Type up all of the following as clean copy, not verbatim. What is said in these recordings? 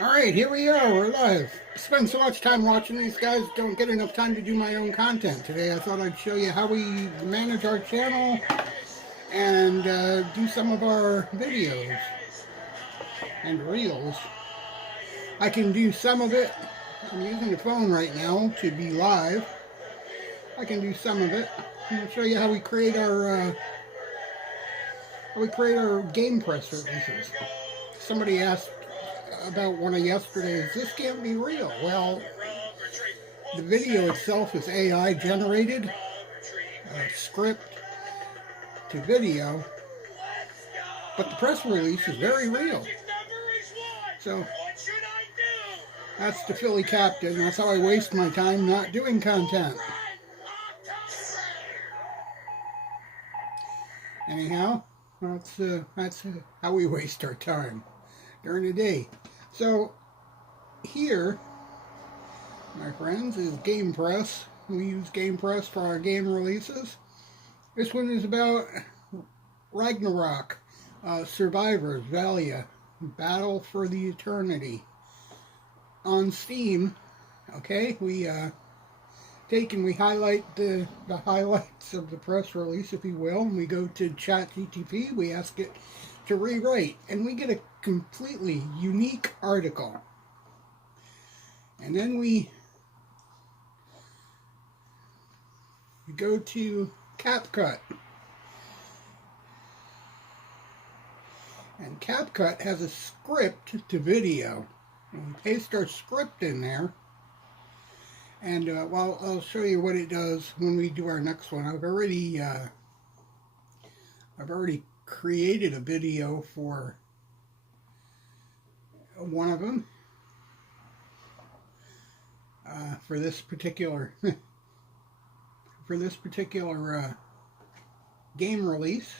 Alright, here we are, we're live. Spend so much time watching these guys, don't get enough time to do my own content. Today I thought I'd show you how we manage our channel and do some of our videos and reels. I can do some of it. I'm using the phone right now to be live. I can do some of it. I'm going to show you how we create our game press releases. Somebody asked about one of yesterday's, this can't be real. Well, the video itself is AI generated, script to video, but the press release is very real. So that's the Philly Captain. That's how I waste my time not doing content. Anyhow, that's how we waste our time during the day. So here, my friends, is Game Press. We use Game Press for our game releases. This one is about Ragnarok, Survivors, Valia, Battle for the Eternity. On Steam, okay, we we highlight the highlights of the press release, if you will, and we go to ChatGPT, we ask it to rewrite, and we get a completely unique article. And then we go to CapCut. And CapCut has a script to video. And we paste our script in there. And well, I'll show you what it does when we do our next one. I've already created a video for one of them. For this particular game release,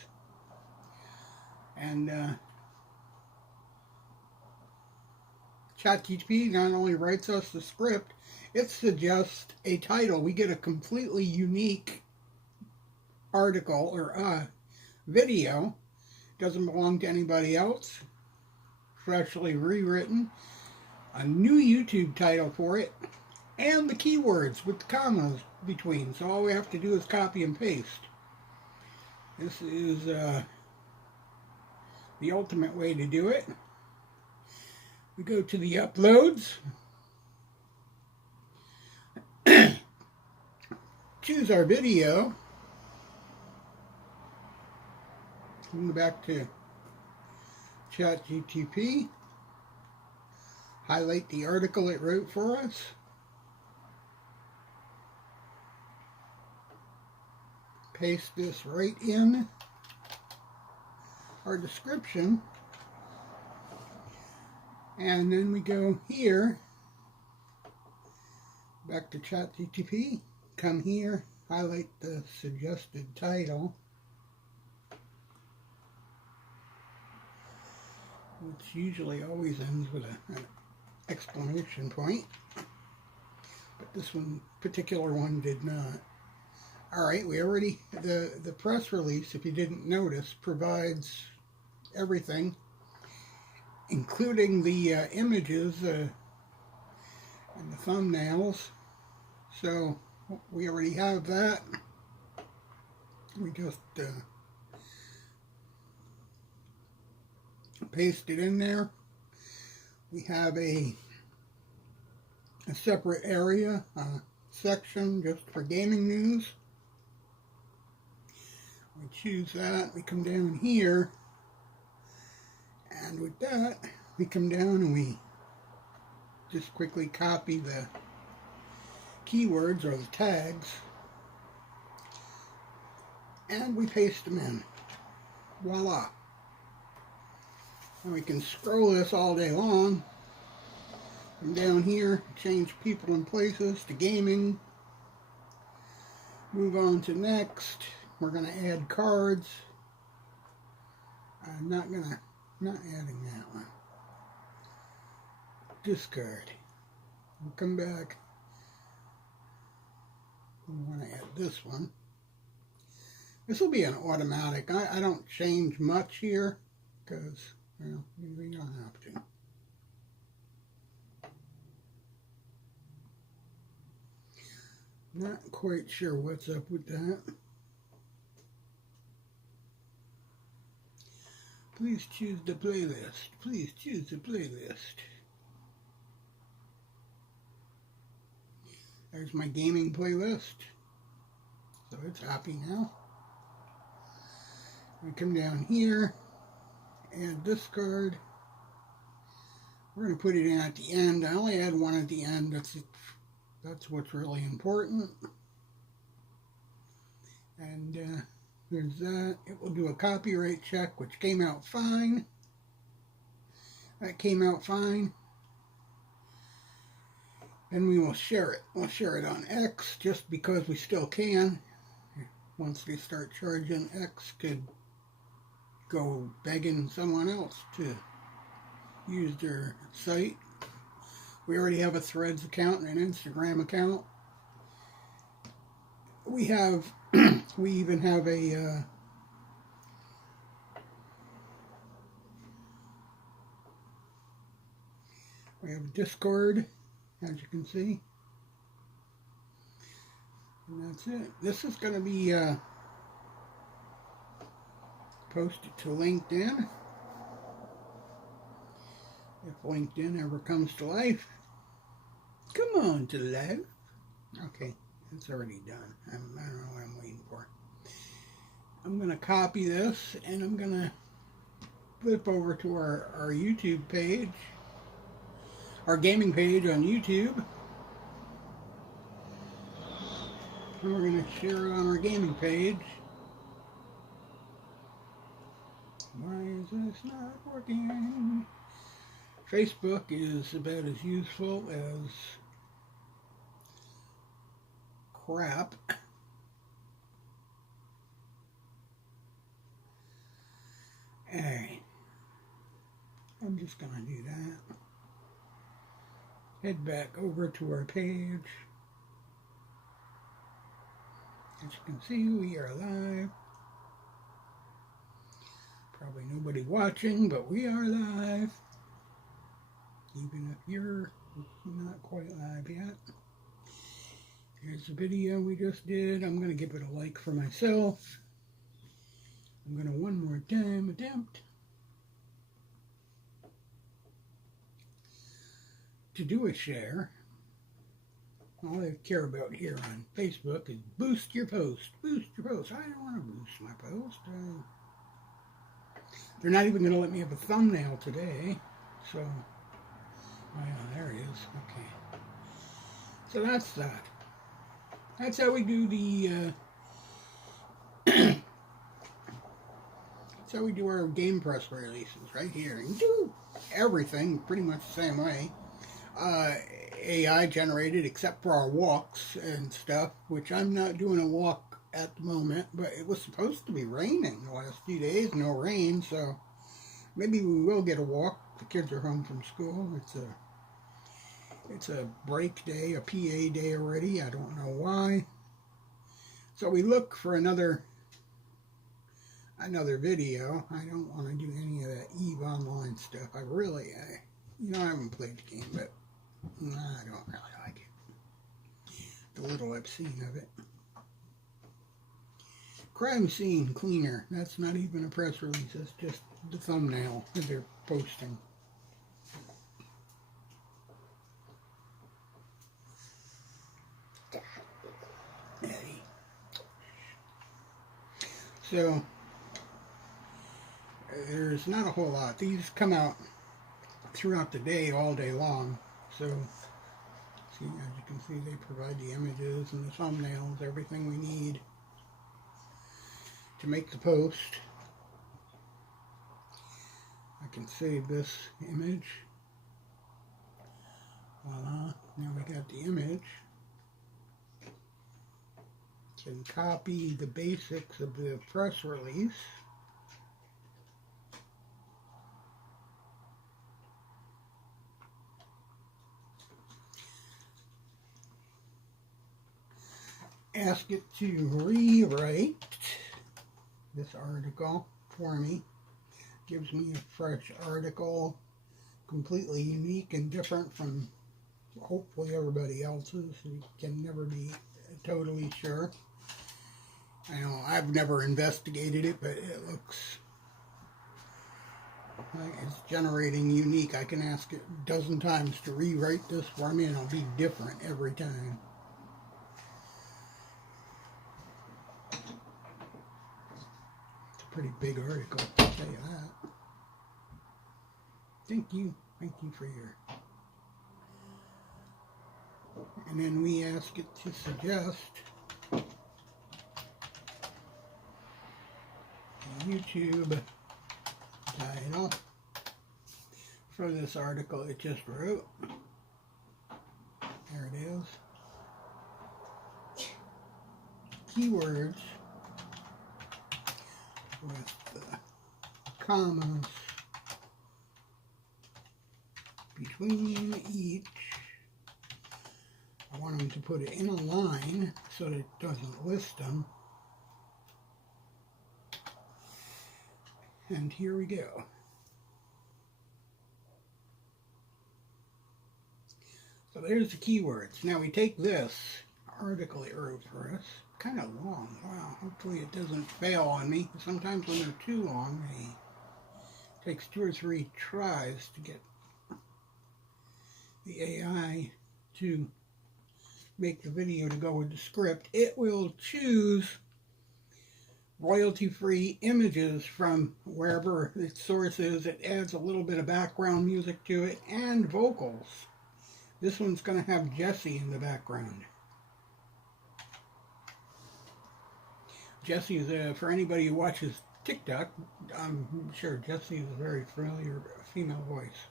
and ChatGPT not only writes us the script, it suggests a title. We get a completely unique article or video. Doesn't belong to anybody else. Freshly rewritten. A new YouTube title for it. And the keywords with the commas between. So all we have to do is copy and paste. This is the ultimate way to do it. We go to the uploads. Choose our video. Go back to ChatGPT. Highlight the article it wrote for us. Paste this right in our description. And then we go here, back to ChatGPT, come here, highlight the suggested title, which usually always ends with an exclamation point, but this particular one did not. Alright, the press release, if you didn't notice, provides everything, including the images and the thumbnails. So we already have that. We just paste it in there. We have a separate area, section just for gaming news. We choose that. We come down here. And with that, we come down and we just quickly copy the keywords or the tags, and we paste them in. Voila. And we can scroll this all day long. Come down here, change people and places to gaming. Move on to next. We're going to add cards. I'm not adding that one. Discard. We'll come back. We want to add this one. This will be an automatic. I don't change much here because, well, we don't have to. Not quite sure what's up with that. Please choose the playlist. Please choose the playlist. There's my gaming playlist. So it's happy now. We come down here, add discard. We're going to put it in at the end. I only add one at the end. That's what's really important. And there's that. It will do a copyright check, which came out fine. That came out fine. And we will share it. We'll share it on X just because we still can. Once they start charging, X could go begging someone else to use their site. We already have a Threads account and an Instagram account. We even have a we have Discord, as you can see. And that's it. This is going to be posted to LinkedIn. If LinkedIn ever comes to life. Come on to life. Okay, it's already done. I don't know what I'm waiting for. I'm going to copy this and I'm going to flip over to our YouTube page. Our gaming page on YouTube. And we're going to share it on our gaming page. Why is this not working? Facebook is about as useful as crap. Alright. I'm just going to do that. Head back over to our page. As you can see, we are live. Probably nobody watching, but we are live. Even if you're not quite live yet. Here's the video we just did. I'm going to give it a like for myself. I'm going to one more time attempt to do a share. All I care about here on Facebook is boost your post. Boost your post. I don't want to boost my post. They're not even going to let me have a thumbnail today. So, oh yeah, there it is. Okay. So that's that. That's how we do the, that's how we do our game press releases right here. And do everything pretty much the same way. AI generated except for our walks and stuff, which I'm not doing a walk at the moment, but it was supposed to be raining the last few days, no rain, so maybe we will get a walk. The kids are home from school. It's a break day, a PA day already. I don't know why. So we look for another video. I don't want to do any of that EVE Online stuff. I haven't played the game, but I don't really like it. The little I've seen of it. Crime scene cleaner. That's not even a press release. That's just the thumbnail that they're posting. So, there's not a whole lot. These come out throughout the day, all day long. So, see, as you can see, they provide the images and the thumbnails, everything we need to make the post. I can save this image. Voila, now we got the image. Can copy the basics of the press release. Ask it to rewrite this article for me. Gives me a fresh article, completely unique and different from hopefully everybody else's. It can never be totally sure. I know I've never investigated it, but it looks like it's generating unique. I can ask it a dozen times to rewrite this for me, and it'll be different every time. It's a pretty big article, I'll tell you that. Thank you for your... And then we ask it to suggest a YouTube title for this article it just wrote. There it is. Keywords with commas between each. I want them to put it in a line so that it doesn't list them. And here we go. So there's the keywords. Now we take this article it wrote for us. Kind of long. Wow, hopefully it doesn't fail on me. Sometimes when they're too long, it takes 2 or 3 tries to get the AI to make the video to go with the script. It will choose royalty-free images from wherever its source is. It adds a little bit of background music to it and vocals. This one's going to have Jesse in the background. Jesse is, for anybody who watches TikTok, I'm sure Jesse is a very familiar female voice.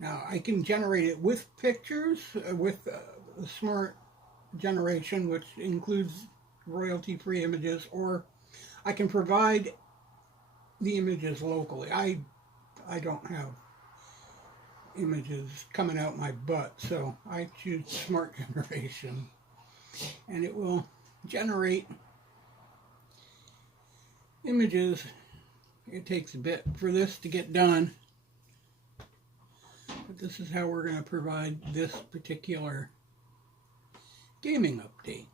Now, I can generate it with pictures, with smart generation, which includes royalty-free images, or I can provide the images locally. I don't have images coming out my butt, so I choose smart generation, and it will generate images. It takes a bit for this to get done, but this is how we're going to provide this particular gaming update.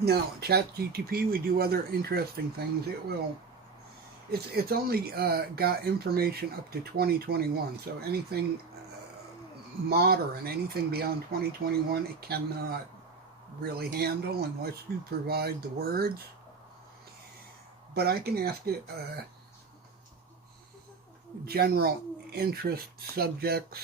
Now, ChatGPT, we do other interesting things. It's only got information up to 2021, so anything modern, anything beyond 2021, it cannot really handle unless you provide the words. But I can ask it general interest subjects.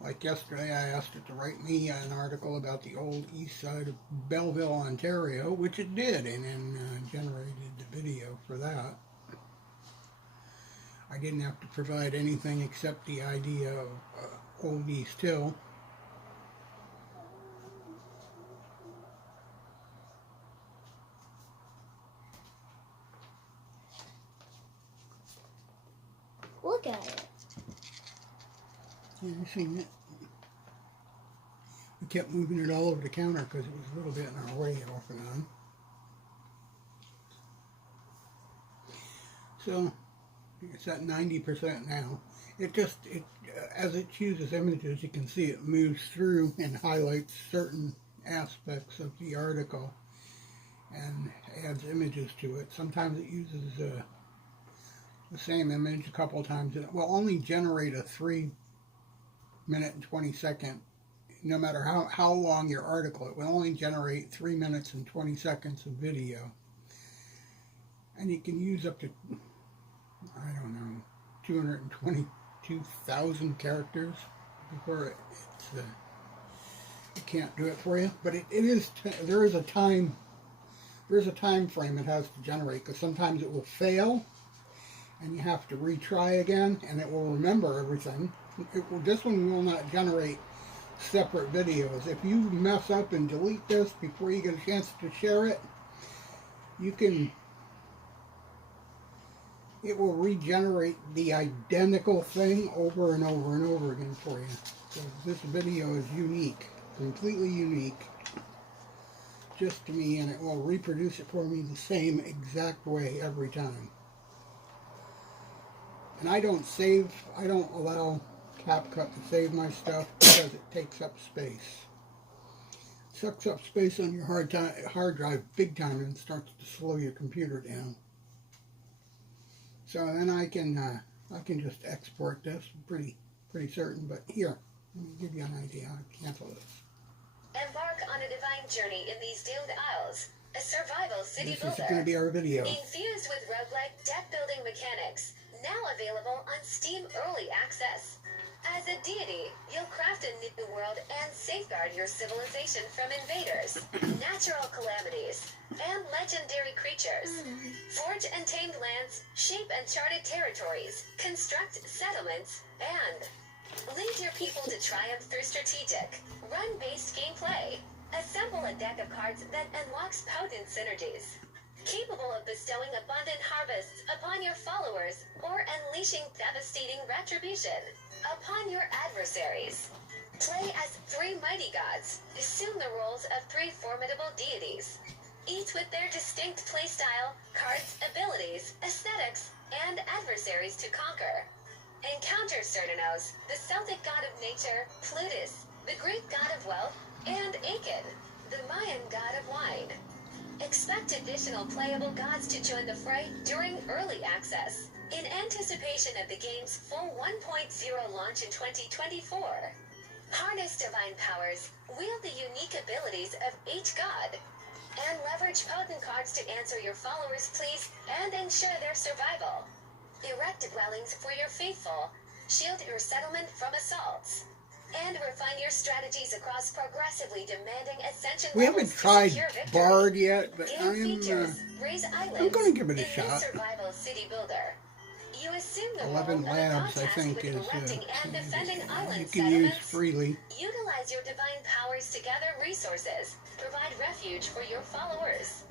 Like yesterday, I asked it to write me an article about the old east side of Belleville, Ontario, which it did, and then generated the video for that. I didn't have to provide anything except the idea of Old East Hill. Look at it. Yeah, you've seen it. We kept moving it all over the counter because it was a little bit in our way off and on. So it's at 90% now. As it chooses images, you can see it moves through and highlights certain aspects of the article and adds images to it. Sometimes it uses the same image a couple of times. It will only generate a 3-minute and 20-second, no matter how long your article, it will only generate 3 minutes and 20 seconds of video. And you can use up to, I don't know, 222,000 characters before it can't do it for you. But there is a time frame it has to generate, because sometimes it will fail and you have to retry again, and it will remember everything. This one will not generate separate videos. If you mess up and delete this before you get a chance to share it, it will regenerate the identical thing over and over and over again for you. So this video is unique, completely unique, just to me, and it will reproduce it for me the same exact way every time. And I don't allow CapCut to save my stuff because it takes up space. It sucks up space on your hard drive big time and starts to slow your computer down. So then I can just export this, pretty certain. But here, let me give you an idea. I'll cancel this. Embark on a divine journey in these doomed isles. A survival city This builder. is going to be our video. Infused with roguelike deck-building mechanics. Now available on Steam Early Access. As a deity, you'll craft a new world and safeguard your civilization from invaders, natural calamities, and legendary creatures. Forge and tamed lands, shape uncharted territories, construct settlements, and lead your people to triumph through strategic, run-based gameplay. Assemble a deck of cards that unlocks potent synergies, capable of bestowing abundant harvests upon your followers or unleashing devastating retribution upon your adversaries. Play as 3 mighty gods, assume the roles of 3 formidable deities, each with their distinct playstyle, cards, abilities, aesthetics, and adversaries to conquer. Encounter Cernanos, the Celtic god of nature, Plutus, the Greek god of wealth, and Achan, the Mayan god of wine. Expect additional playable gods to join the fray during early access, in anticipation of the game's full 1.0 launch in 2024. Harness divine powers, wield the unique abilities of each god, and leverage potent cards to answer your followers' pleas and ensure their survival. Erect dwellings for your faithful, shield your settlement from assaults, and refine your strategies across progressively demanding ascension We levels haven't to tried secure victory. Bard yet, but Game features, raise I'm islands, going to give it a in shot. this survival city builder. You assume the 11 role Labs, of a I god think, tasked is with erecting and defending you island can use settlements. freely. Utilize your divine powers to gather resources, provide refuge for your followers,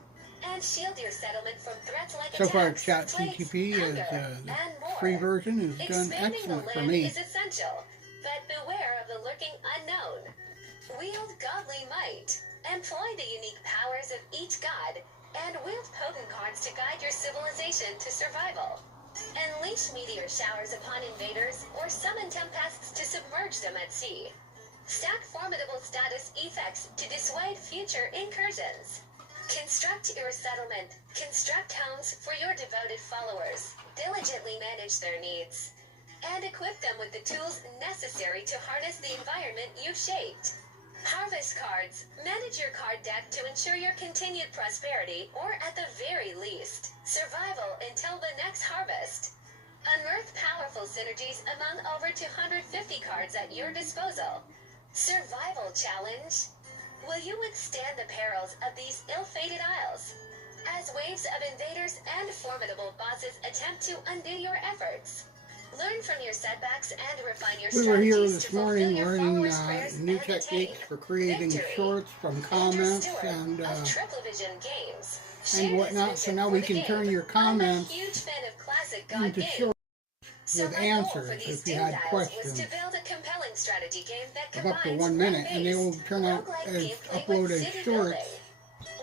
and shield your settlement from threats like So far, attacks, plagues, ChatGPT is hunger, the and more. free version has done Expanding excellent the for land me. is essential, but beware of the lurking unknown. Wield godly might, employ the unique powers of each god, and wield potent cards to guide your civilization to survival. Unleash meteor showers upon invaders, or summon tempests to submerge them at sea. Stack formidable status effects to dissuade future incursions. Construct your settlement. Construct homes for your devoted followers. Diligently manage their needs. And equip them with the tools necessary to harness the environment you've shaped. Harvest cards. Manage your card deck to ensure your continued prosperity, or at the very least, survival until the next harvest. Unearth powerful synergies among over 250 cards at your disposal. Survival challenge. Will you withstand the perils of these ill-fated isles, as waves of invaders and formidable bosses attempt to undo your efforts? Learn from your setbacks and refine your We were here strategies this to fulfill morning your learning followers' prayers new and techniques attain for creating victory. shorts from Andrew comments Stewart and of Triple-Vision Games and shared his whatnot. So vision now for we the can game. turn your I'm a comments huge fan of classic God into games. shorts So with my goal answers for these if you doomed had isles questions was to build a compelling strategy game that of up to combines 1 minute, and they will run-based, turn out roguelike as gameplay upload with as city shorts building.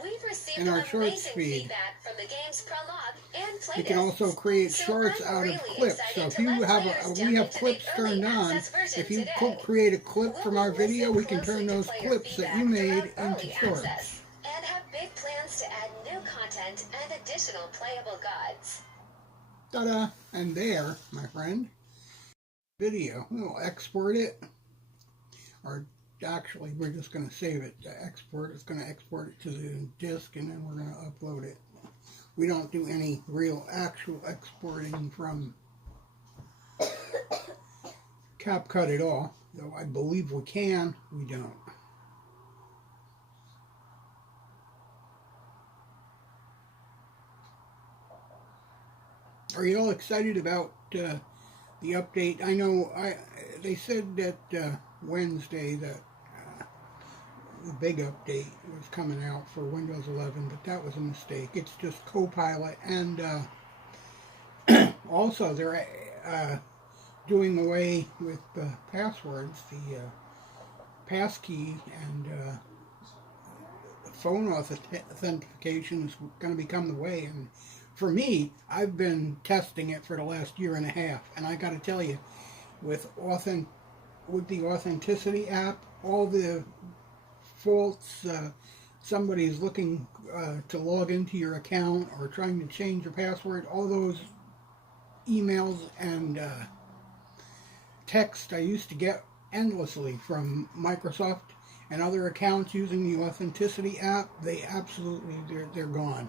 We've received in our shorts amazing feed. feedback from the game's prologue and You can playtests. also create So shorts I'm out really of clips. So excited if to you let have players we jump have into the clips early turned on, access version if you today. create a clip We'll from be our video, listening we can turn closely to those player clips that you feedback made throughout into early shorts. access, and have big plans to add new content and additional playable gods. Ta-da! And there, my friend, video. We'll export it, or actually we're just going to save it to export. It's going to export it to the disk, and then we're going to upload it. We don't do any real actual exporting from CapCut at all, though I believe we can. We don't. Are you all excited about the update? I know they said that Wednesday that the big update was coming out for Windows 11, but that was a mistake. It's just Copilot, and also they're doing away with passwords, the passkey and phone authentication is going to become the way, and for me, I've been testing it for the last year and a half, and I got to tell you, with the Authenticity app, all the faults, somebody's looking to log into your account or trying to change your password, all those emails and text I used to get endlessly from Microsoft and other accounts using the Authenticity app, they're gone.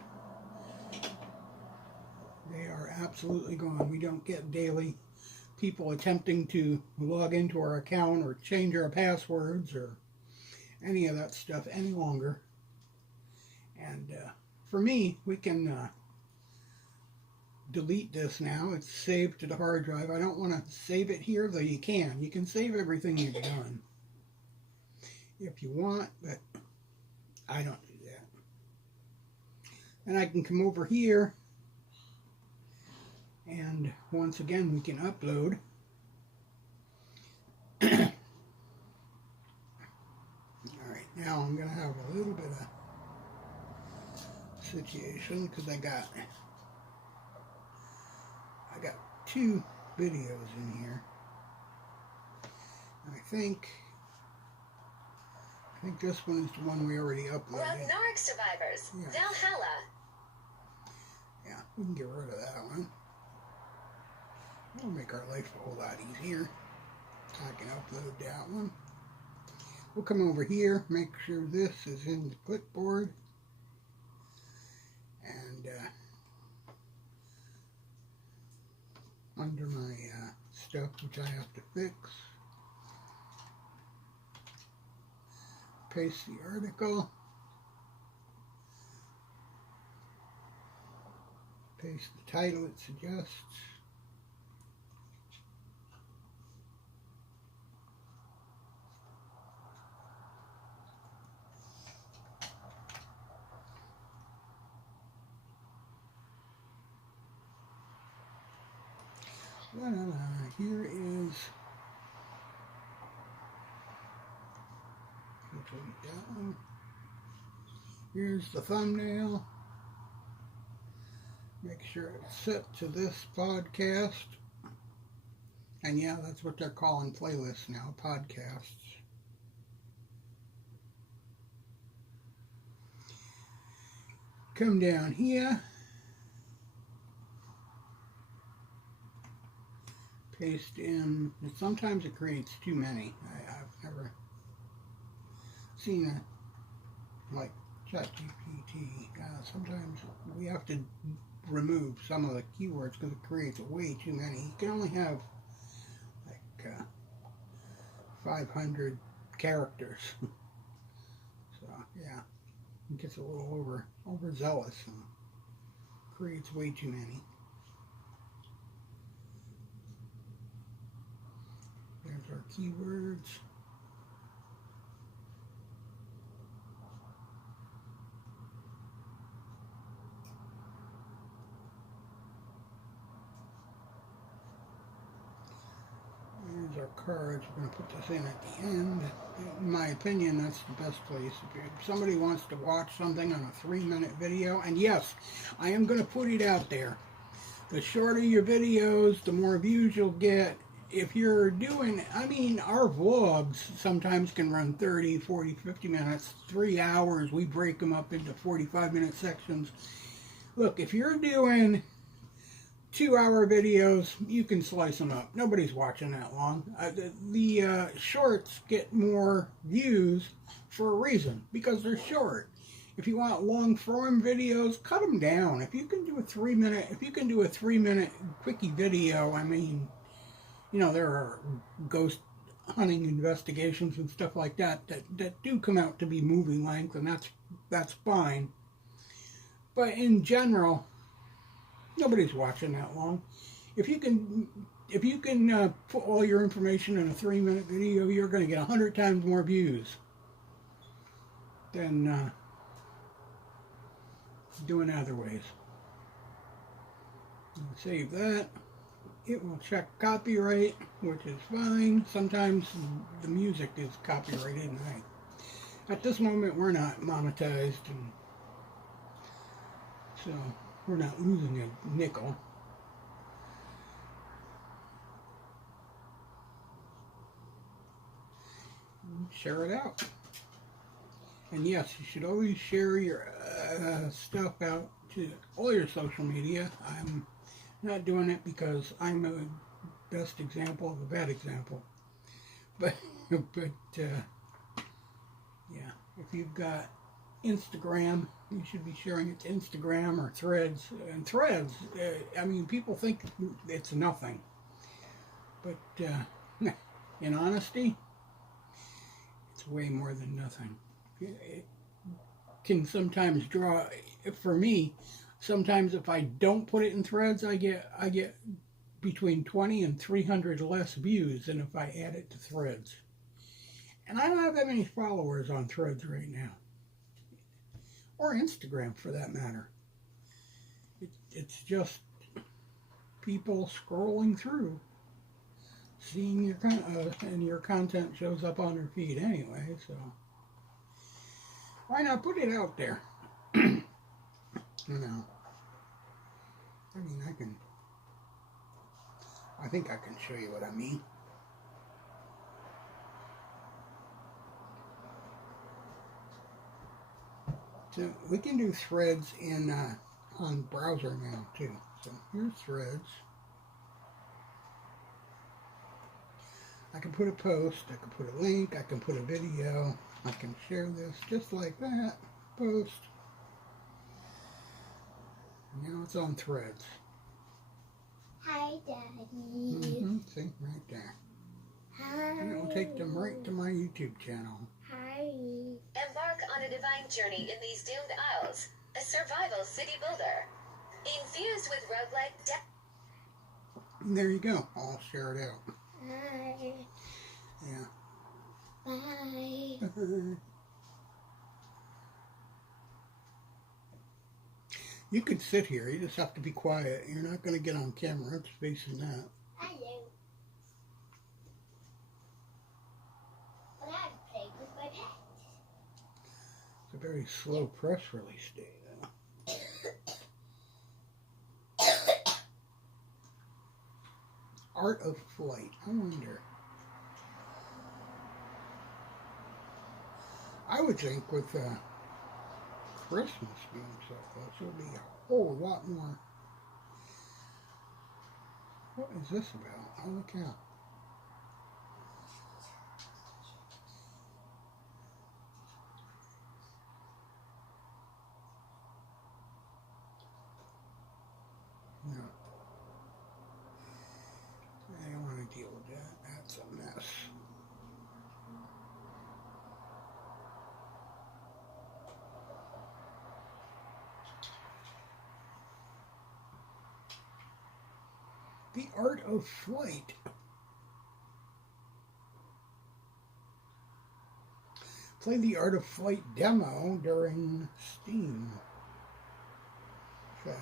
They are absolutely gone. We don't get daily people attempting to log into our account or change our passwords or any of that stuff any longer. And for me, we can delete this now. It's saved to the hard drive. I don't want to save it here, though you can. You can save everything you've done if you want, but I don't do that. And I can come over here, and once again we can upload. Alright, now I'm going to have a little bit of situation because I got 2 videos in here. I think this one is the one we already uploaded. Ragnarok Survivors, Yeah. Valhalla. Yeah, we can get rid of that one. That'll make our life a whole lot easier. I can upload that one. We'll come over here, make sure this is in the clipboard. And under my stuff, which I have to fix, paste the article, paste the title it suggests, here is that one. Here's the thumbnail. Make sure it's set to this podcast. And yeah, that's what they're calling playlists now, podcasts. Come down here. Paste in. Sometimes it creates too many. I've never seen a like ChatGPT. Sometimes we have to remove some of the keywords because it creates way too many. You can only have like 500 characters. So yeah, it gets a little overzealous and creates way too many. There's our keywords. There's our cards. We're going to put this in at the end. In my opinion, that's the best place. If somebody wants to watch something on a 3-minute video, and yes, I am going to put it out there. The shorter your videos, the more views you'll get. If you're doing, our vlogs sometimes can run 30, 40, 50 minutes, 3 hours. We break them up into 45-minute sections. Look, if you're doing 2-hour videos, you can slice them up. Nobody's watching that long. The shorts get more views for a reason, because they're short. If you want long-form videos, cut them down. If you can do a 3-minute quickie video, there are ghost hunting investigations and stuff like that do come out to be movie length, and that's fine. But in general, nobody's watching that long. If you can put all your information in a 3-minute video, you're going to get 100 times more views than doing other ways. I'll save that. It will check copyright, which is fine. Sometimes the music is copyrighted, and at this moment we're not monetized, and so we're not losing a nickel. Share it out. And yes, you should always share your stuff out to all your social media. I'm not doing it because I'm a best example of a bad example. But yeah, if you've got Instagram, you should be sharing it to Instagram or Threads. And Threads, I mean, people think it's nothing. But in honesty, it's way more than nothing. It can sometimes draw, for me, sometimes if I don't put it in Threads, I get between 20 and 300 less views than if I add it to Threads. And I don't have that many followers on Threads right now. Or Instagram, for that matter. It's just people scrolling through, seeing your and your content shows up on their feed anyway, so why not put it out there? You know, I mean, I think I can show you what I mean. So we can do Threads in on browser now too. So here's Threads. I can put a post, I can put a link, I can put a video, I can share this just like that. Post. Now it's on Threads. Hi, Daddy. See, right there. Hi. And it will take them right to my YouTube channel. Hi. Embark on a divine journey in these doomed isles, a survival city builder. Infused with roguelike depth. And there you go. I'll share it out. Hi. Yeah. Bye. You could sit here. You just have to be quiet. You're not going to get on camera. It's facing that. Hello. But I play with my pet. It's a very slow press release day, though. Art of Flight. I wonder. I would think with Christmas being so close, it would be a whole lot more. What is this about? Oh, look out. No. I don't want to deal with that. That's a mess. The Art of Flight. Play the Art of Flight demo during Steam Fest.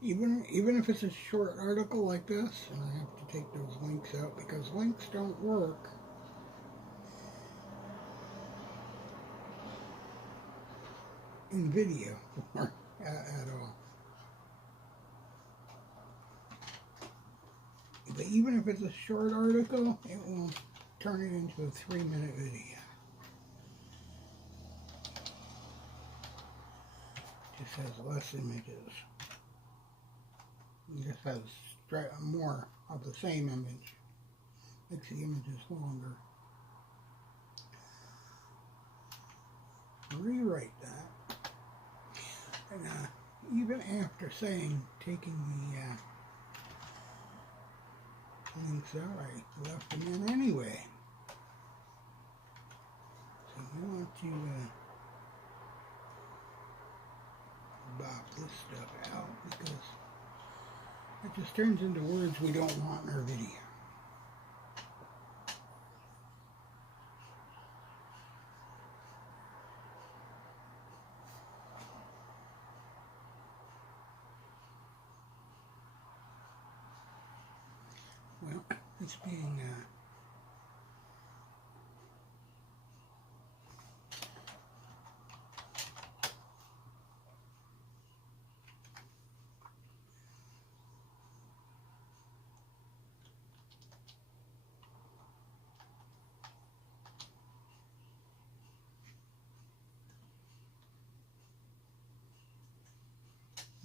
Even if it's a short article like this, and I have to take those links out because links don't work. In video or at all. But even if it's a short article, it will turn it into a 3-minute video. It just has less images. It just has more of the same image. Makes the images longer. Rewrite that. And even after taking the links out, I left them in anyway. So you want to bop this stuff out because it just turns into words we don't want in our video. Well, it's being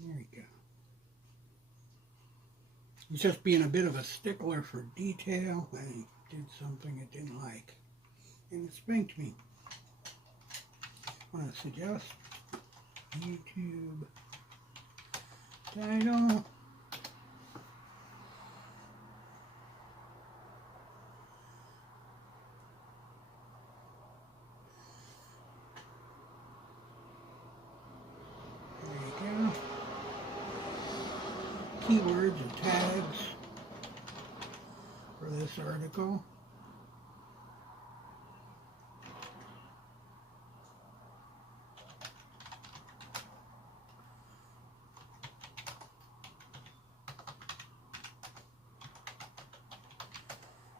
there you go. He's just being a bit of a stickler for detail, and he did something it didn't like, and it spanked me. I want to suggest YouTube title. Keywords and tags for this article.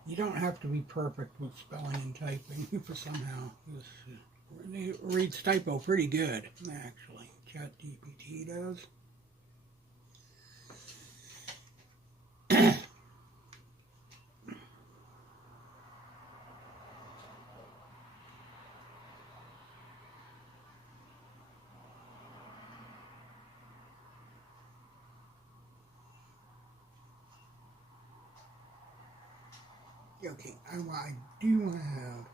You don't have to be perfect with spelling and typing for somehow. It reads typo pretty good, actually. ChatGPT does. Okay, I do want to have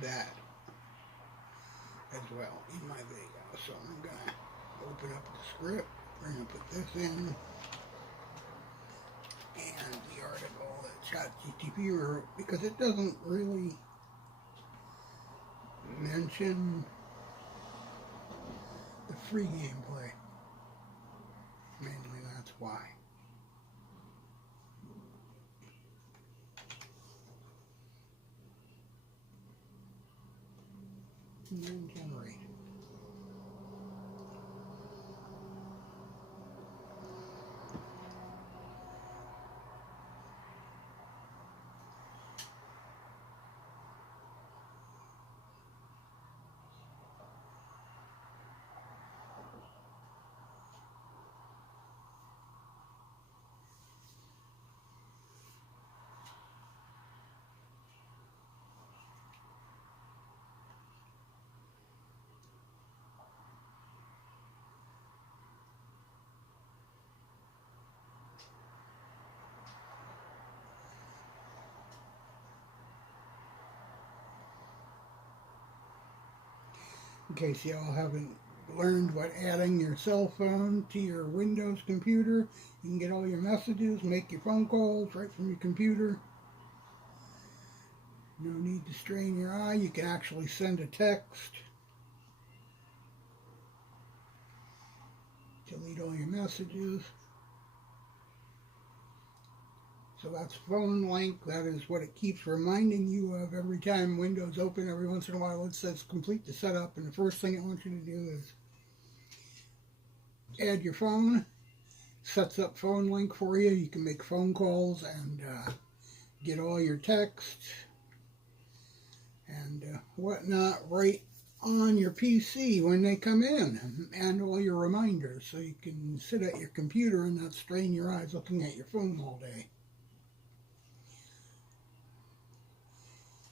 that as well in my video. So I'm going to open up the script. We're going to put this in. And the article that ChatGPT wrote, because it doesn't really mention the free gameplay. Mainly that's why. And then generate. In case y'all haven't learned what adding your cell phone to your Windows computer, you can get all your messages, make your phone calls right from your computer. No need to strain your eye. You can actually send a text, delete all your messages. So that's phone link. That is what it keeps reminding you of every time Windows open. Every once in a while it says complete the setup, and the first thing it wants you to do is add your phone. Sets up phone link for you. You can make phone calls and get all your text and whatnot right on your PC when they come in, and all your reminders, so you can sit at your computer and not strain your eyes looking at your phone all day.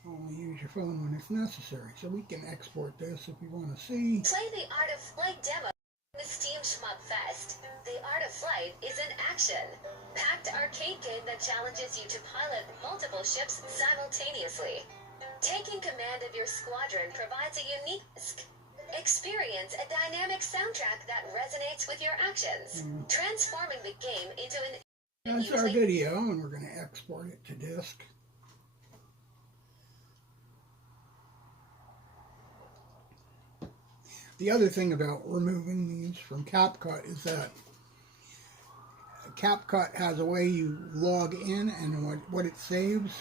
Only use your phone when it's necessary. So we can export this if you want to see. Play the Art of Flight demo in the Steam Shmup Fest. The Art of Flight is an action-packed arcade game that challenges you to pilot multiple ships simultaneously. Taking command of your squadron provides a unique experience, a dynamic soundtrack that resonates with your actions, transforming the game into an... That's our video, and we're going to export it to disk. The other thing about removing these from CapCut is that CapCut has a way you log in, and what it saves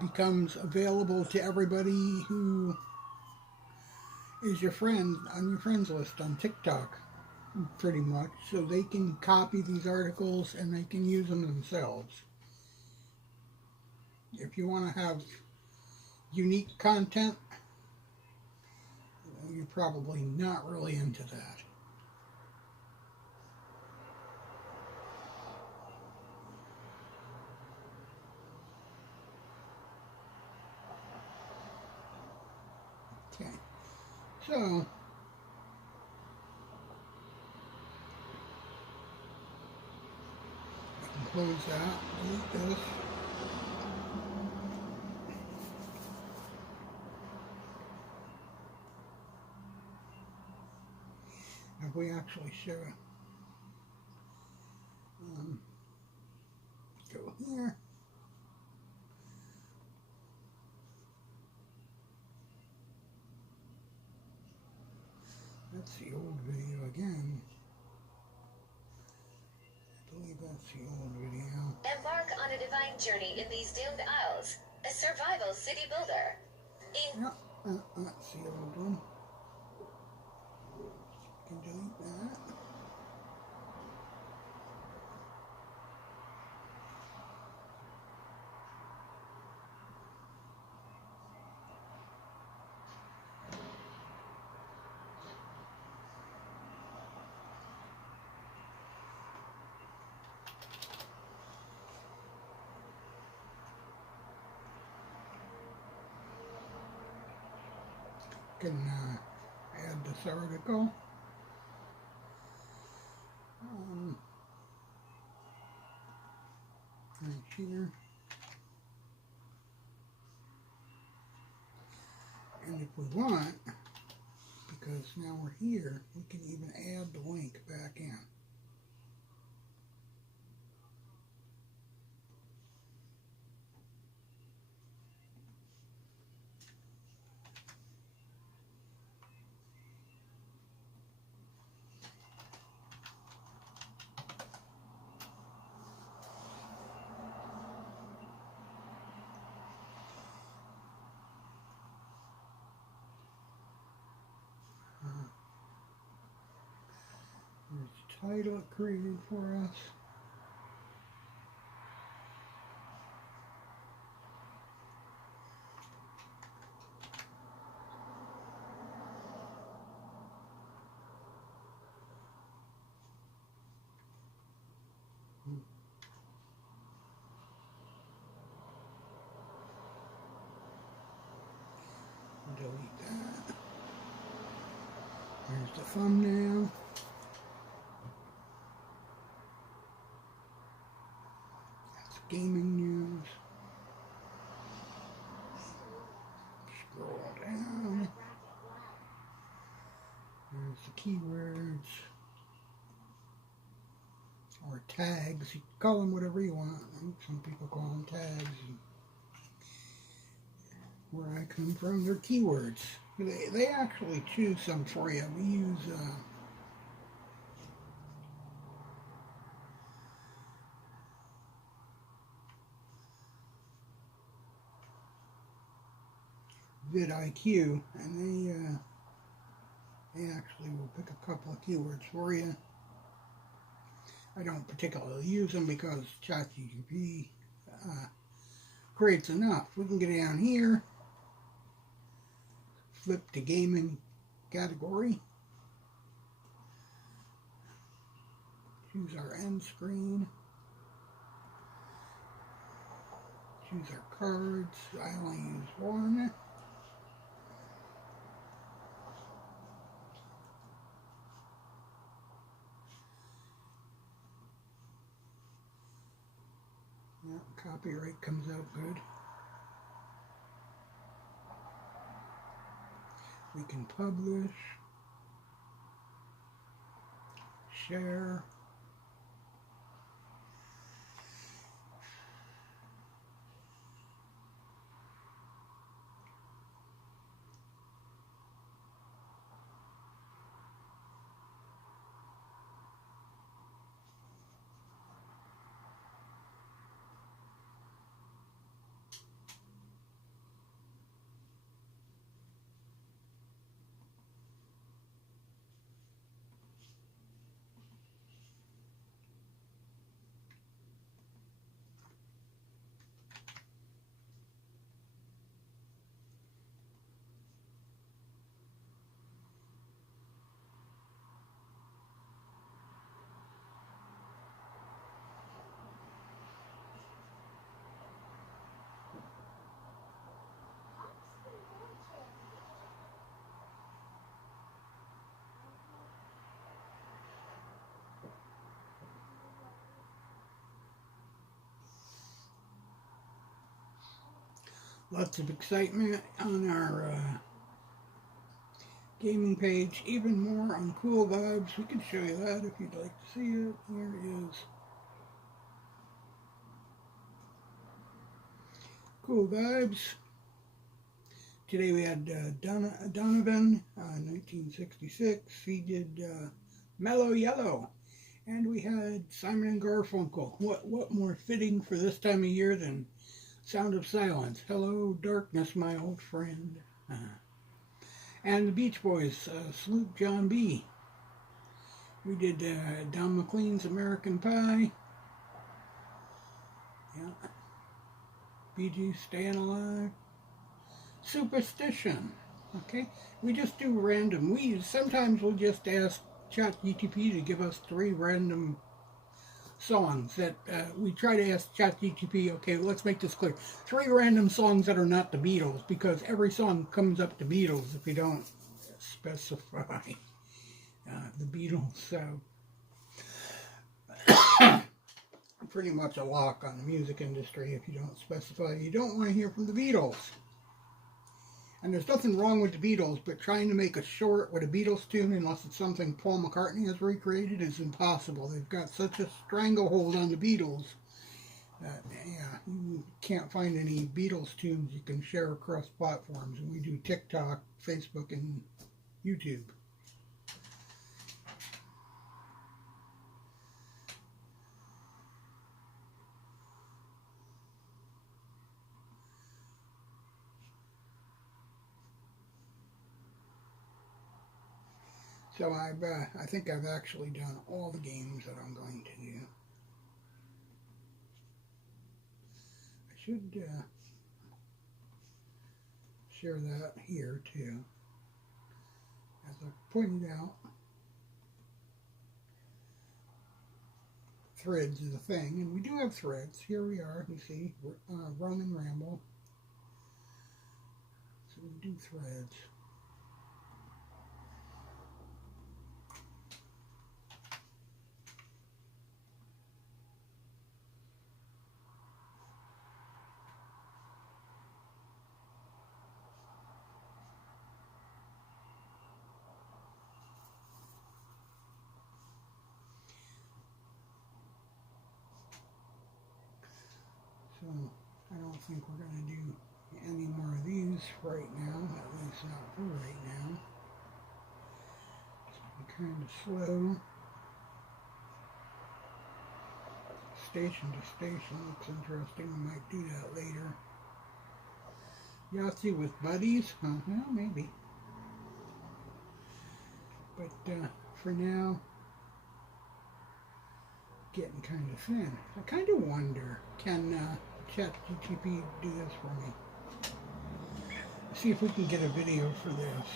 becomes available to everybody who is your friend on your friends list on TikTok, pretty much. So they can copy these articles and they can use them themselves. If you want to have unique content, you're probably not really into that. Okay, so I can close that, delete this. If we actually show, go here. That's the old video again. I believe that's the old video. Embark on a divine journey in these doomed isles. A survival city builder. Yeah, that's the old one. Can delete that. Can add this article. Right here. And if we want, because now we're here, we can even add the link back in. There's the title it created for us. Delete that. There's the thumbnail. That's gaming news. Scroll down. There's the keywords. Or tags. You can call them whatever you want. Some people call them tags. Where I come from, they're keywords. They actually choose some for you. We use vidIQ, and they actually will pick a couple of keywords for you. I don't particularly use them because ChatGPT creates enough. We can get down here. Flip to gaming category. Choose our end screen. Choose our cards. I only use one. Yeah, copyright comes out good. We can publish, share, Lots of excitement on our gaming page. Even more on Cool Vibes. We can show you that if you'd like to see it. There it is. Cool Vibes. Today we had Donovan, 1966. He did Mellow Yellow. And we had Simon and Garfunkel. What more fitting for this time of year than Sound of Silence? Hello, darkness, my old friend. And the Beach Boys, Salute John B. We did Don McLean's American Pie. Yeah. Bee Gees, Staying Alive. Superstition. Okay, we just do random. Sometimes we'll just ask ChatGTP to give us 3 random songs that we try to ask ChatGTP. Okay, let's make this clear: 3 random songs that are not the Beatles, because every song comes up the Beatles if you don't specify the Beatles. So pretty much a lock on the music industry. If you don't specify, you don't want to hear from the Beatles. And there's nothing wrong with the Beatles, but trying to make a short with a Beatles tune, unless it's something Paul McCartney has recreated, is impossible. They've got such a stranglehold on the Beatles that, yeah, you can't find any Beatles tunes you can share across platforms. And we do TikTok, Facebook, and YouTube. So I think I've actually done all the games that I'm going to do. I should share that here too. As I pointed out, threads is a thing, and we do have threads. Here we are, you see, Run and Ramble. So we do threads. So I don't think we're going to do any more of these right now, at least not for right now. It's kind of slow. Station to station looks interesting. We might do that later. Yahtzee with buddies? Well, maybe. But for now, getting kind of thin. I kind of wonder, can ChatGTP do this for me? See if we can get a video for this.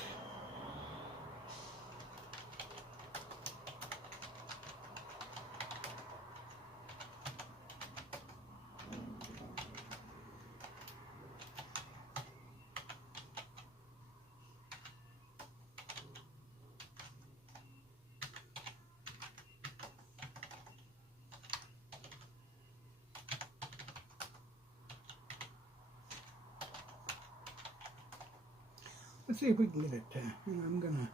Let's see if we can get it. I'm gonna.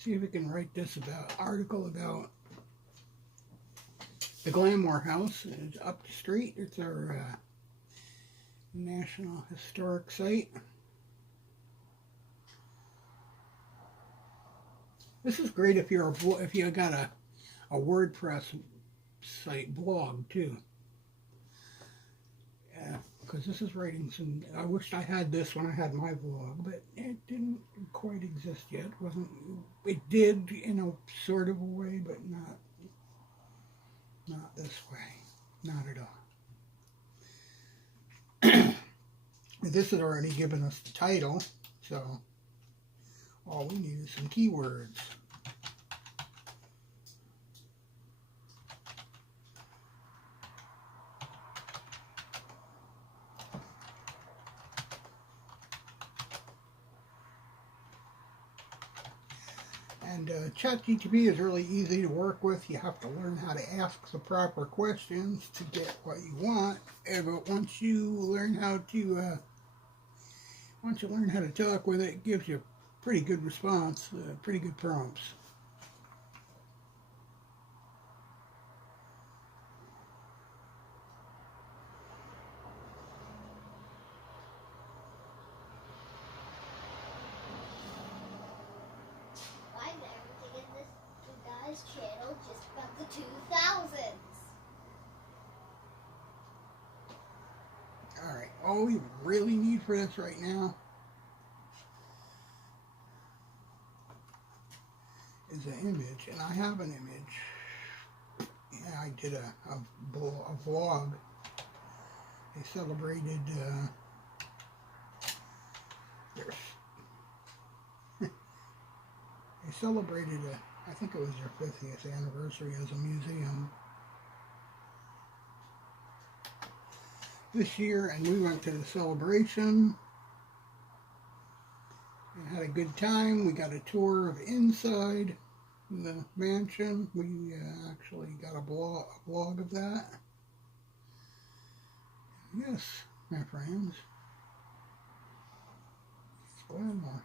See if we can write this article about the Glamour House. It's up the street. It's our National Historic Site. This is great if you got a WordPress site blog too. Because this is writing some. I wished I had this when I had my blog, but it didn't quite exist yet. It did in a sort of a way, but not this way, not at all. This has already given us the title, so all we need is some keywords. And ChatGPT is really easy to work with. You have to learn how to ask the proper questions to get what you want. But once you learn how to talk with it, it gives you a pretty good response, pretty good prompts. Everything in this guy's channel just about the 2000s. Alright, all we really need for this right now is an image, and I have an image. Yeah, I did a vlog. They celebrated I think it was their 50th anniversary as a museum this year, and we went to the celebration and had a good time. We got a tour of inside the mansion. We actually got a vlog of that. Yes, my friends. Spoil more.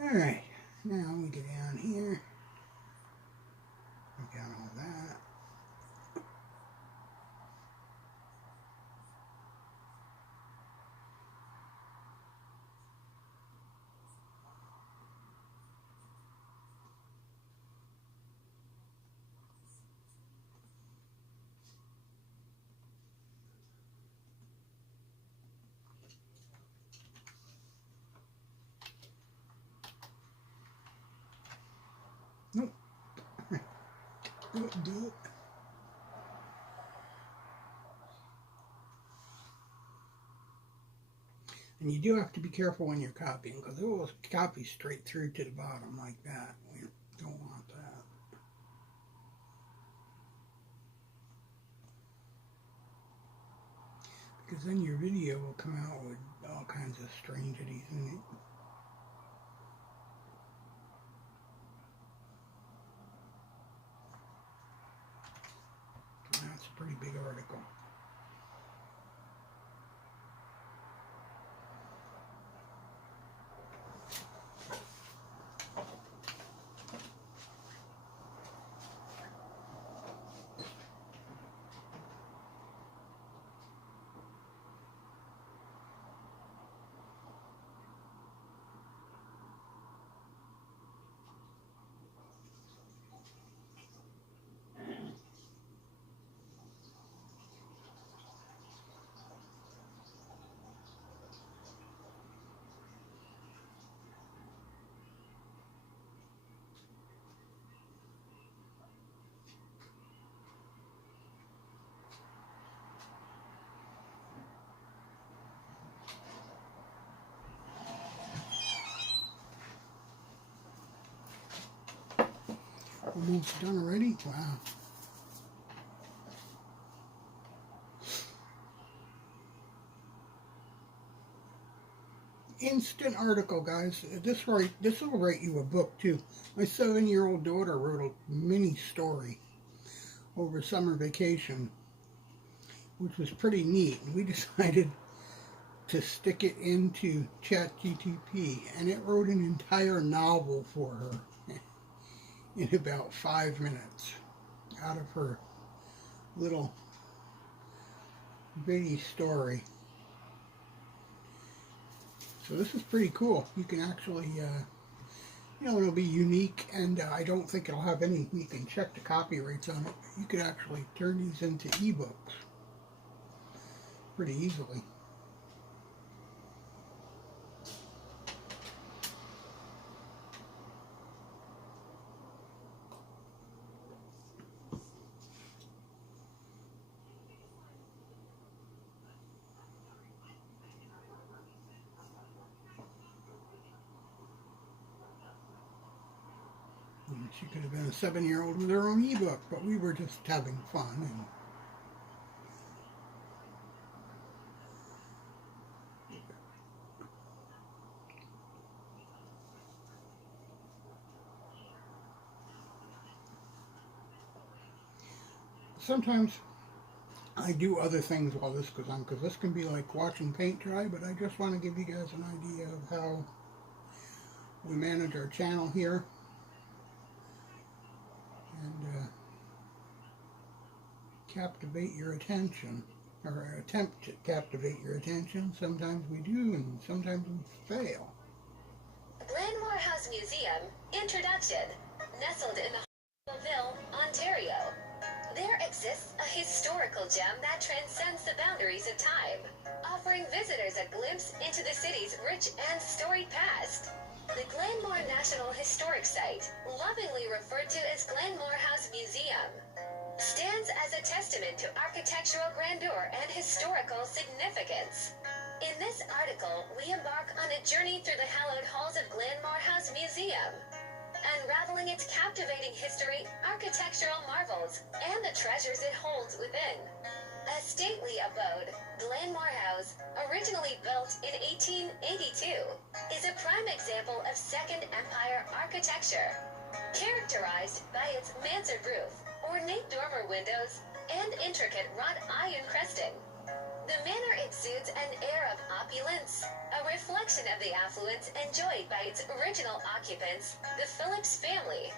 Alright, now we get down here. We got all that. Nope. Wouldn't do it. And you do have to be careful when you're copying, because it will copy straight through to the bottom like that. We don't want that. Because then your video will come out with all kinds of strangeties in it. That's a pretty big article. Almost done already? Wow. Instant article, guys. This will write you a book too. My 7-year-old daughter wrote a mini story over summer vacation, which was pretty neat. We decided to stick it into ChatGPT, and it wrote an entire novel for her in about 5 minutes out of her little bitty story. So this is pretty cool. You can actually, it'll be unique, and I don't think it'll have any, you can check the copyrights on it. You could actually turn these into ebooks pretty easily. She could have been a 7-year-old with her own ebook, but we were just having fun. And sometimes I do other things while this goes on, because this can be like watching paint dry, but I just want to give you guys an idea of how we manage our channel here. And captivate your attention, or attempt to captivate your attention. Sometimes we do, and sometimes we fail. Glenmore House Museum, Introduction. Nestled in the heart of Belleville, Ontario, there exists a historical gem that transcends the boundaries of time, offering visitors a glimpse into the city's rich and storied past. The Glenmore National Historic Site, lovingly referred to as Glenmore House Museum, stands as a testament to architectural grandeur and historical significance. In this article, we embark on a journey through the hallowed halls of Glenmore House Museum, unraveling its captivating history, architectural marvels, and the treasures it holds within. A stately abode, Glenmore House, originally built in 1882, is a prime example of Second Empire architecture, characterized by its mansard roof, ornate dormer windows, and intricate wrought iron cresting. The manor exudes an air of opulence, a reflection of the affluence enjoyed by its original occupants, the Phillips family.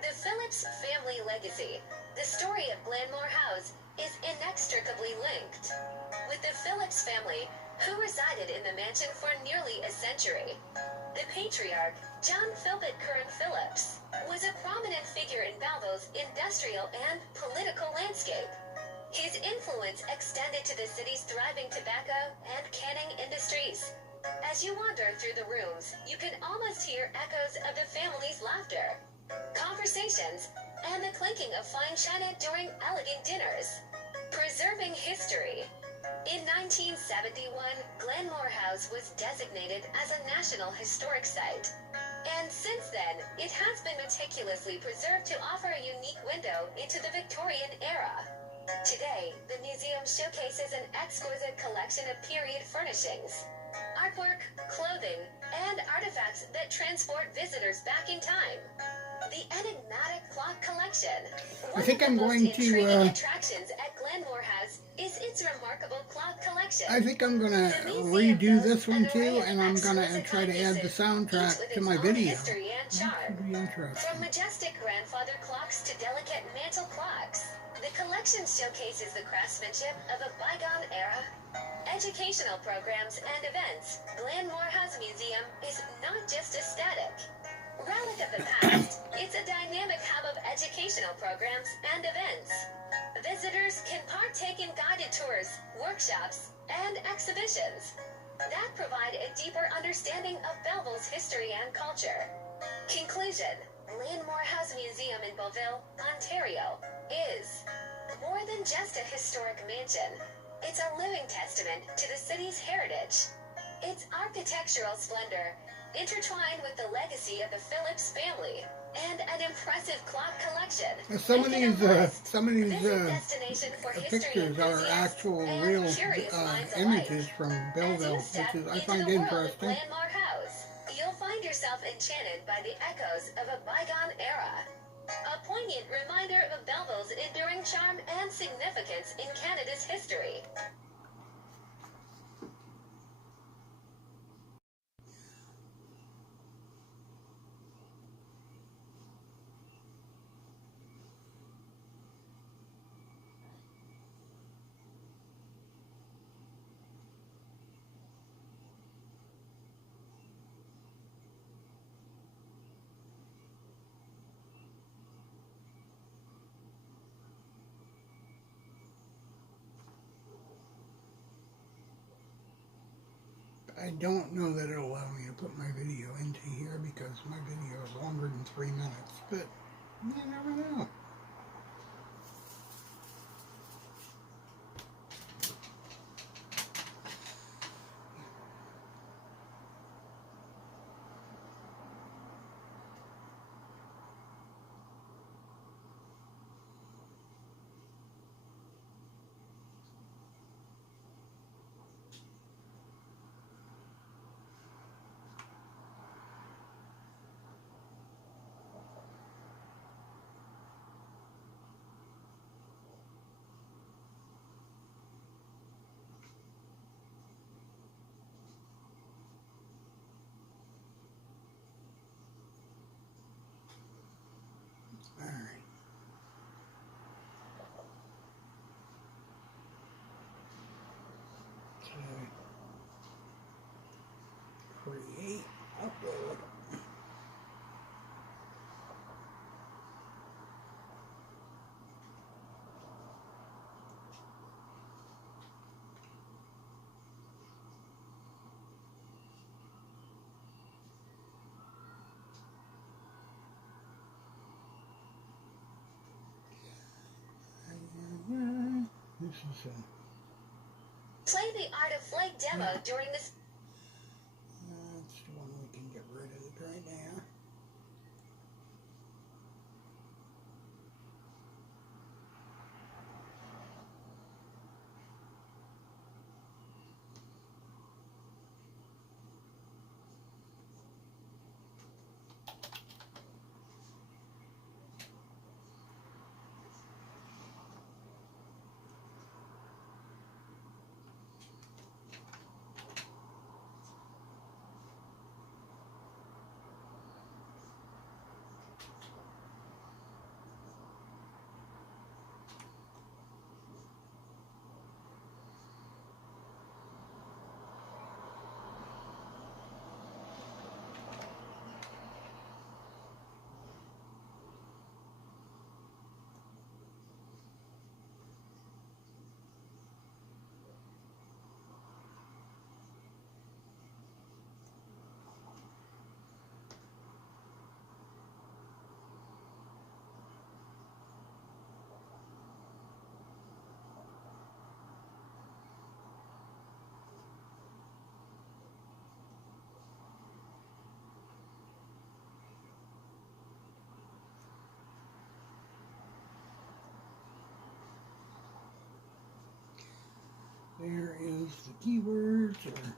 The Phillips family legacy, the story of Glenmore House, is inextricably linked with the Phillips family, who resided in the mansion for nearly a century. The patriarch, John Philpott Curran Phillips, was a prominent figure in Belleville's industrial and political landscape. His influence extended to the city's thriving tobacco and canning industries. As you wander through the rooms, you can almost hear echoes of the family's laughter, conversations, and the clinking of fine china during elegant dinners. Preserving history. In 1971, Glenmore House was designated as a National Historic Site. And since then, it has been meticulously preserved to offer a unique window into the Victorian era. Today, the museum showcases an exquisite collection of period furnishings, artwork, clothing, and artifacts that transport visitors back in time. The enigmatic clock collection. I think I'm going to attractions at Glenmore House is its remarkable clock collection. I think I'm going to redo this one too, and I'm going to try to add the soundtrack to my video. That should be interesting. From majestic grandfather clocks to delicate mantle clocks, the collection showcases the craftsmanship of a bygone era. Educational programs and events, Glenmore House Museum is not just a static relic of the past, it's a dynamic hub of educational programs and events. Visitors can partake in guided tours, workshops, and exhibitions that provide a deeper understanding of Belleville's history and culture. Conclusion: Glenmore House Museum in Belleville, Ontario, is more than just a historic mansion. It's a living testament to the city's heritage, its architectural splendor, intertwined with the legacy of the Phillips family, and an impressive clock collection. Some of these pictures are actual real images from Belleville, which is, I find interesting. Glenmore House, you'll find yourself enchanted by the echoes of a bygone era. A poignant reminder of Belleville's enduring charm and significance in Canada's history. I don't know that it'll allow me to put my video into here because my video is longer than 3 minutes, but you never know. So Play the Art of Flight demo during this. that's the one we can get rid of it right now. There is the keywords or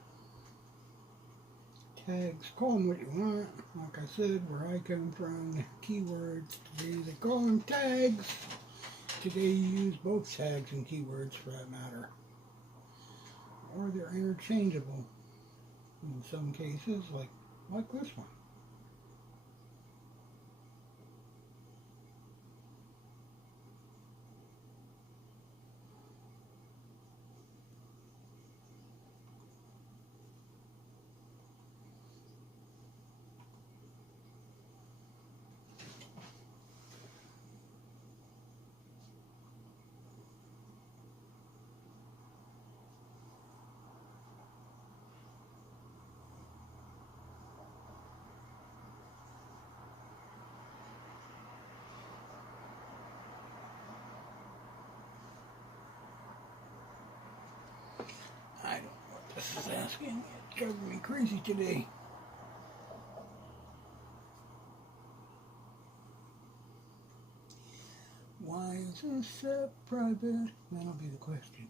tags. Call them what you want. Like I said, where I come from, keywords. Today they call them tags. Today you use both tags and keywords for that matter. Or they're interchangeable in some cases, like this one. I don't know what this is asking. It's driving me crazy today. Why is this set private? That'll be the question.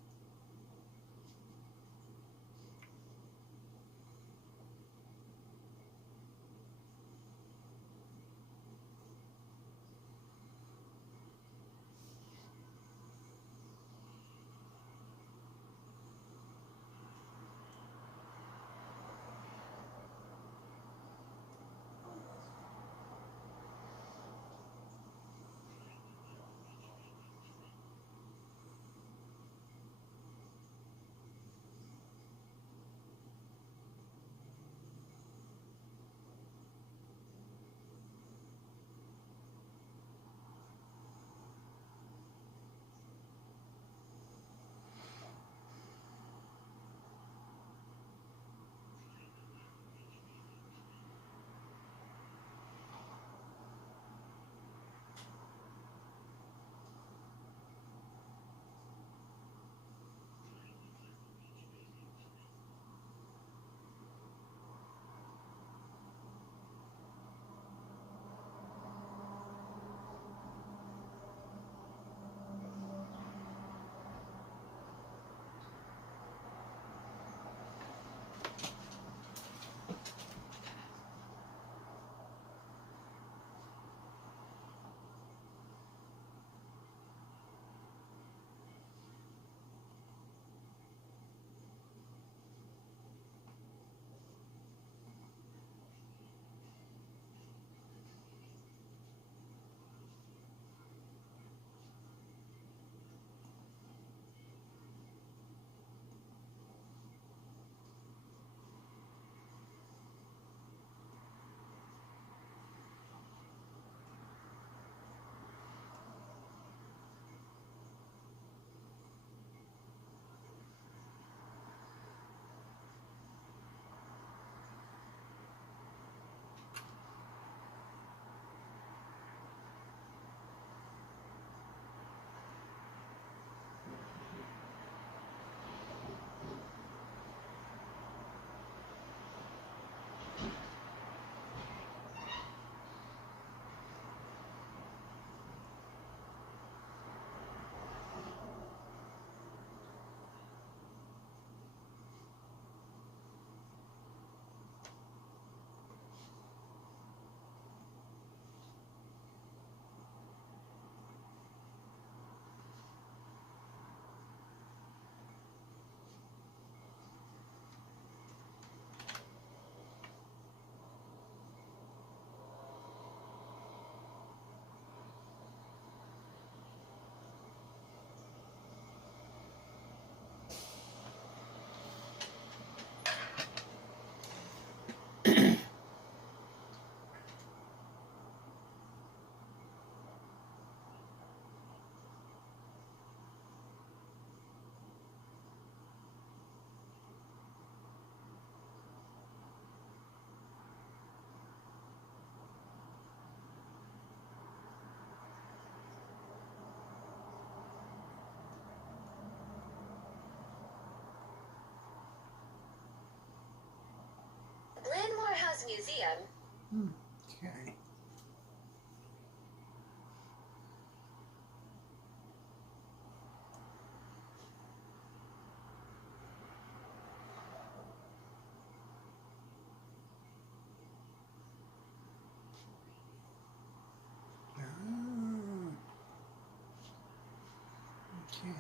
museum. Okay. Okay.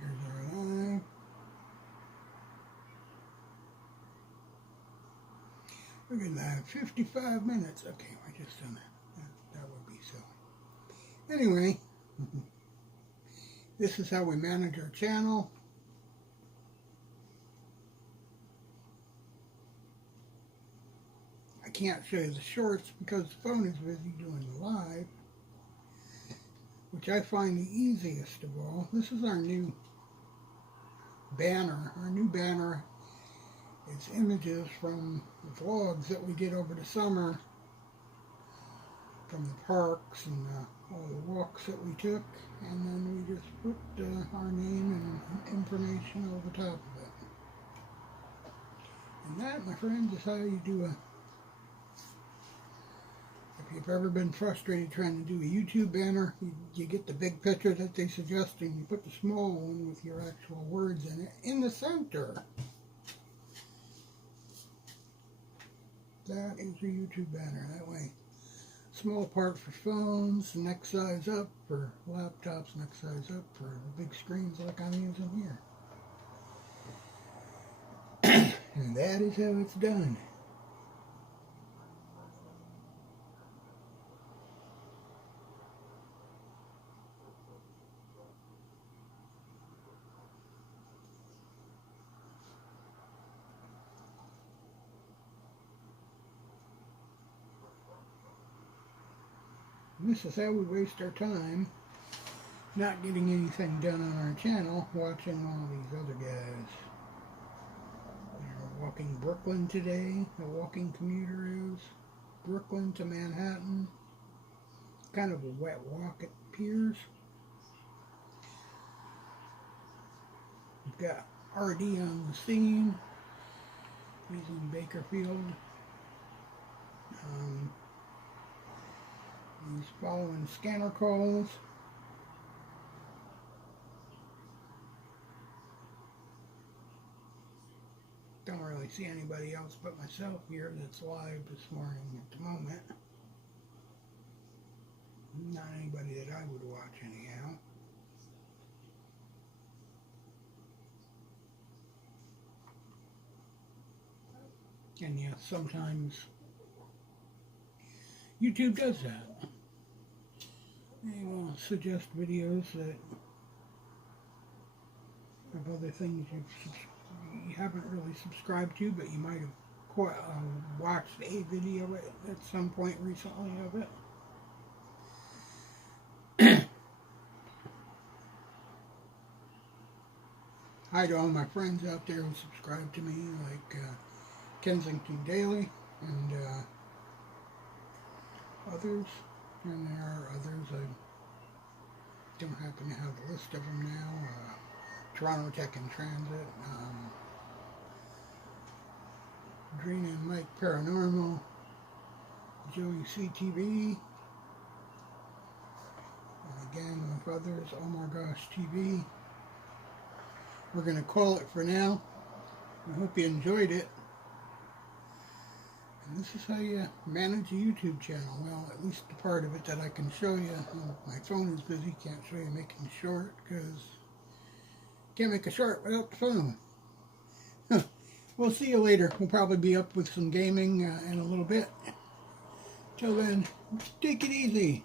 Here's our live. Look at that, 55 minutes. Okay, I just done that. That would be silly. Anyway, this is how we manage our channel. I can't show you the shorts because the phone is busy doing the live, which I find the easiest of all. This is our new banner. Our new banner is images from the vlogs that we did over the summer from the parks and all the walks that we took, and then we just put our name and information over the top of it. And that, my friends, is how you do a... If you've ever been frustrated trying to do a YouTube banner, you get the big picture that they suggest and you put the small one with your actual words in it in the center. That is your YouTube banner. That way, small part for phones, next size up for laptops, next size up for the big screens like I'm using here. And that is how it's done. This is how we waste our time not getting anything done on our channel, watching all these other guys. They're walking Brooklyn today. The walking commuter is Brooklyn to Manhattan. Kind of a wet walk, it appears. We've got RD on the scene. He's in Bakerfield. He's following scanner calls. Don't really see anybody else but myself here that's live this morning at the moment. Not anybody that I would watch anyhow. And yeah, sometimes YouTube does that. They will suggest videos that of other things you haven't really subscribed to, but you might have watched a video at some point recently of it. Hi to all my friends out there who subscribe to me, like Kensington Daily and others. And there are others. I don't happen to have a list of them now. Toronto Tech in Transit, Drina and Mike Paranormal, Joey CTV, and again with others, Oh My Gosh TV. We're going to call it for now. I hope you enjoyed it. And this is how you manage a YouTube channel. Well, at least the part of it that I can show you. Well, my phone is busy, can't show you making short, because can't make a short without the phone. We'll see you later. We'll probably be up with some gaming in a littill bit. Till then, take it easy.